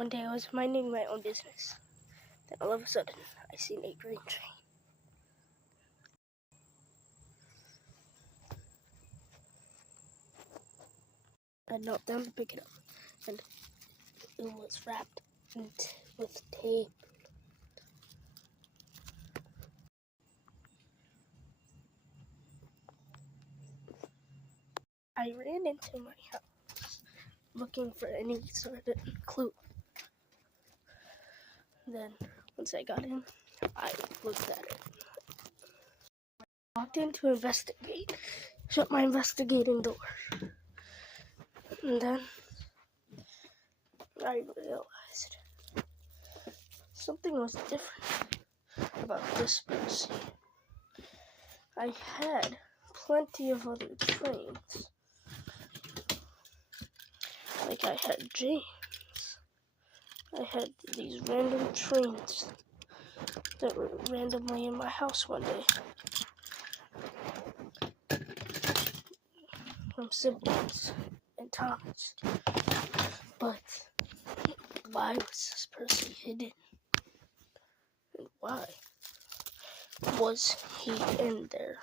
One day I was minding my own business. Then all of a sudden, I seen a green train. I knelt down to pick it up, and it was wrapped with tape. I ran into my house looking for any sort of clue. Then, once I got in, I looked at it. I walked in to investigate, shut my investigating door, and then I realized something was different about this Percy. I had plenty of other trains. Like I had James. I had these random trains that were randomly in my house one day. From siblings and Thomas. But why was this Percy hidden? And why was he in there?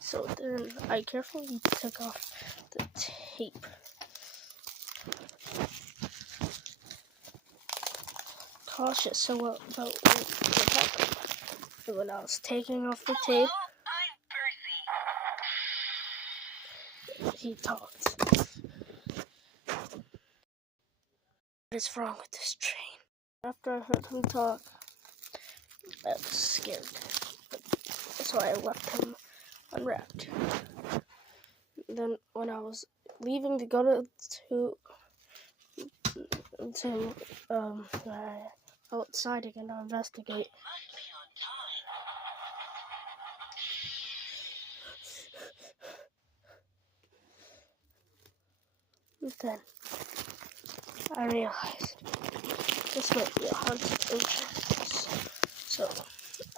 So then I carefully took off the tape. Cautious about what happened. And when I was taking off the tape, he talked. What is wrong with this train? After I heard him talk, I was scared. So I left him unwrapped. Then when I was leaving to go to outside again to investigate, then I realized this might be a haunted entrance. So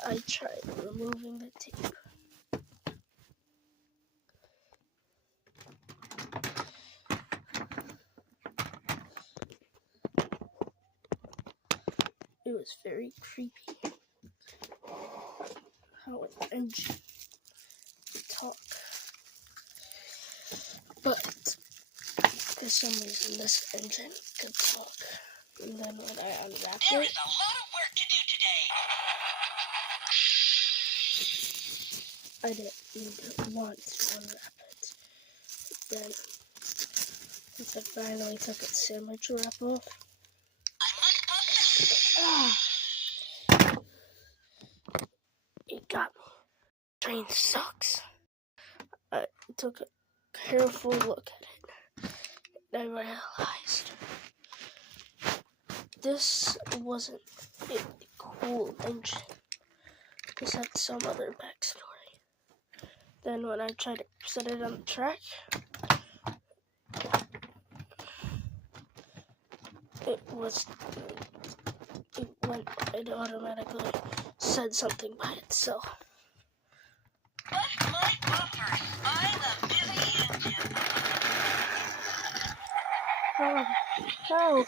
I tried removing the tape. It was very creepy how an engine would talk. But for some reason this engine could talk. And then when I unwrapped there it, is a lot of work to do today. I didn't want to unwrap it. Then once I finally took its sandwich wrap off, it got me. The train sucks. I took a careful look at it, and I realized this wasn't a cool engine. This had some other backstory. Then when I tried to set it on the track, it automatically said something by itself. But my bumpers, I'm a busy engine. Help!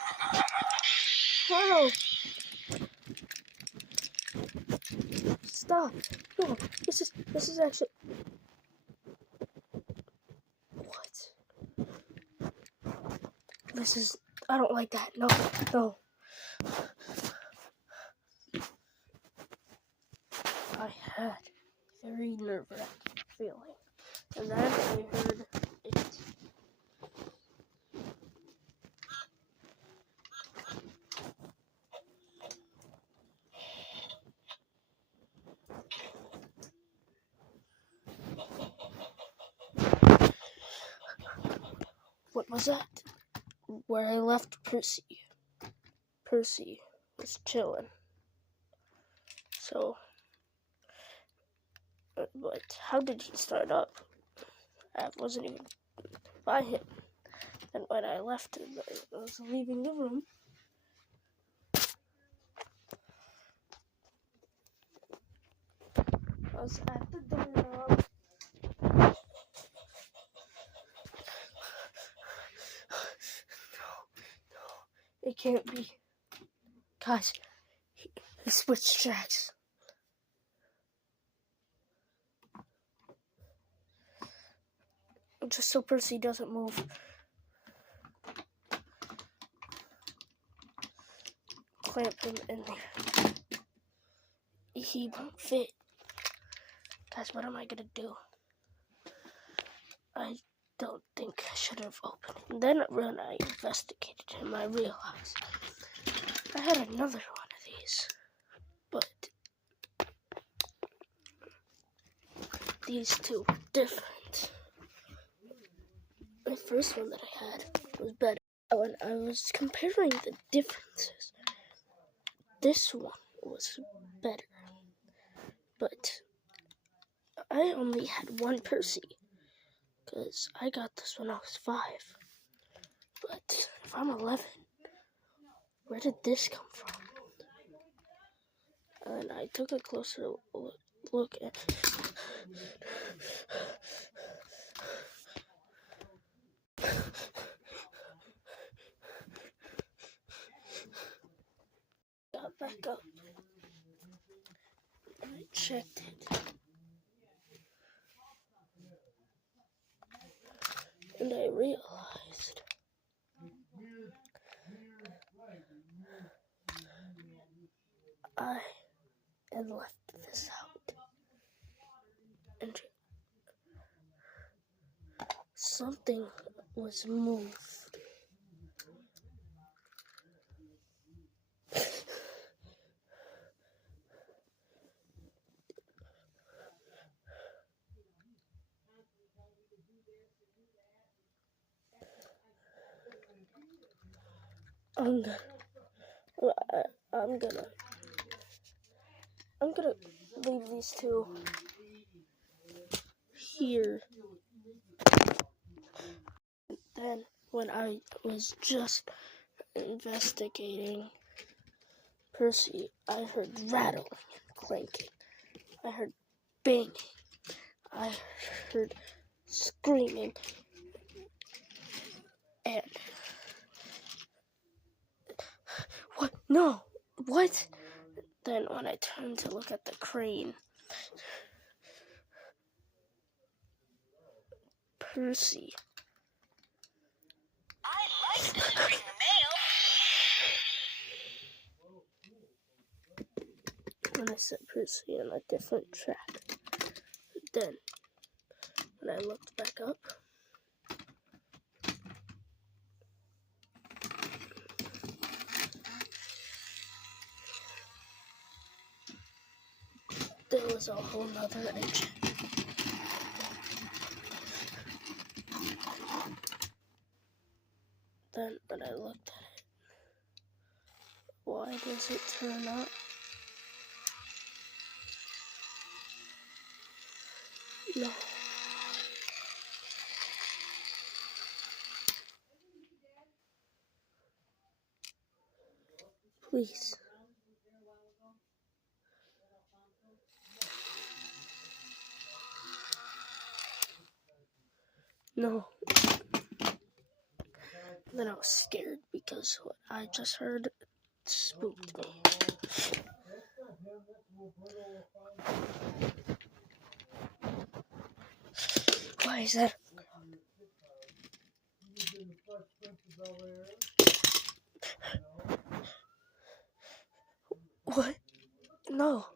Stop! No, this is actually... What? I don't like that. No. I had a very nerve-wracking feeling. And then I heard it. What was that? Where I left Percy. Percy was chilling. So, but how did he start up? I wasn't even by him. And when I left, I was leaving the room. I was at the doorknob. It can't be. Guys, he switched tracks. Just so Percy doesn't move. Clamp him in there. He won't fit. Guys, what am I gonna do? I don't think I should have opened it. And then when I investigated him, I realized I had another one of these. But these two were different. The first one that I had was better. When I was comparing the differences, this one was better. But I only had one Percy, because I got this when I was 5. But if I'm 11, where did this come from? And I took a closer look at got back up and I checked it. And I realized I had left this out. And something was moved. I'm gonna leave these two here. Then when I was just investigating Percy, I heard rattling and clanking. I heard banging. I heard screaming. And what? No! What? Then when I turned to look at the crane, Percy. I like delivering the mail. When I set Percy on a different track. Then, when I looked back up, there was a whole nother engine. Then, when I looked at it, why does it turn up? No. Please. No. Then I was scared because what I just heard spooked me. Why is that? What? No.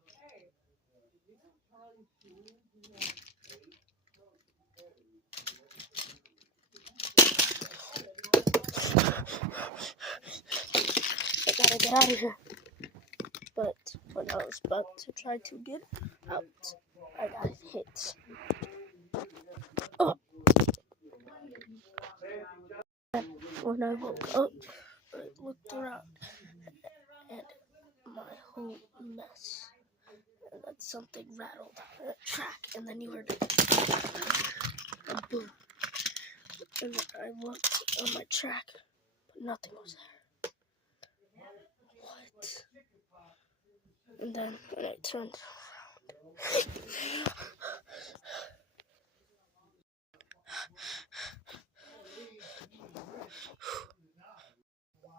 I gotta get out of here. But when I was about to try to get out, I got hit. Oh. And when I woke up, I looked around and my whole mess. And then something rattled on the track, and then you heard a boom. And then I looked on my track, but nothing was there. What? And then when I turned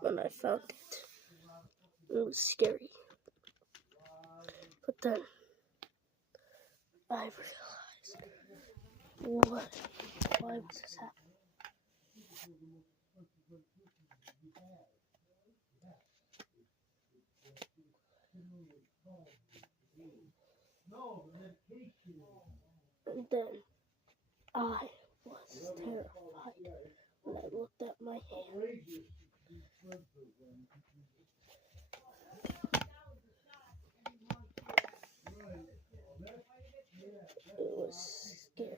around, when I found it. It was scary. But then I realized, why was this happening? And then I was terrified when I looked at my hand. It was scary.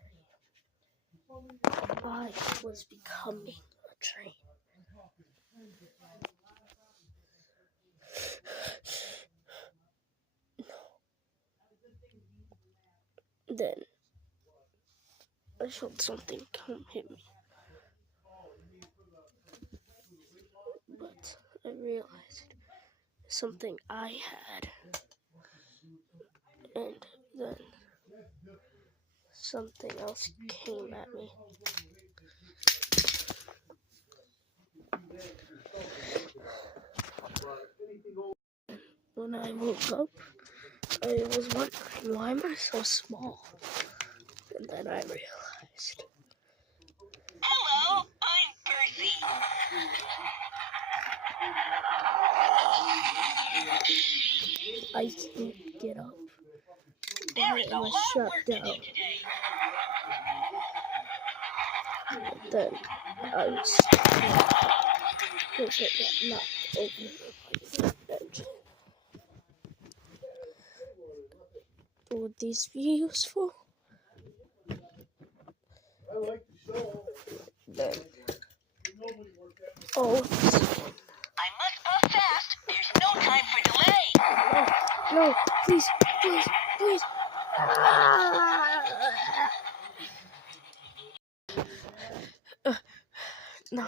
I was becoming a train. Then I felt something come hit me. But I realized something I had. And then something else came at me. When I woke up, I was wondering, why am I so small? And then I realized. Hello, I'm Berthy. I can't get up. There is I a lot was of shut work to down. do today. But then I was scared because I got knocked over by the engine. Would these be useful? Then, oh, I must go fast. There's no time for delay. no, please, please, please. No,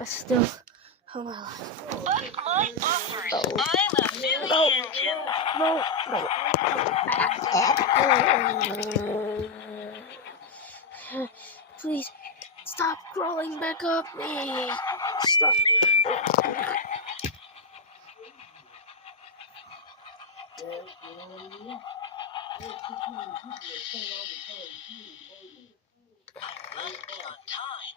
I still have my life. Bust my bumpers. Oh. I'm a Billy No. engine. No, no. Please, stop crawling back up me. Stop. Must be on time.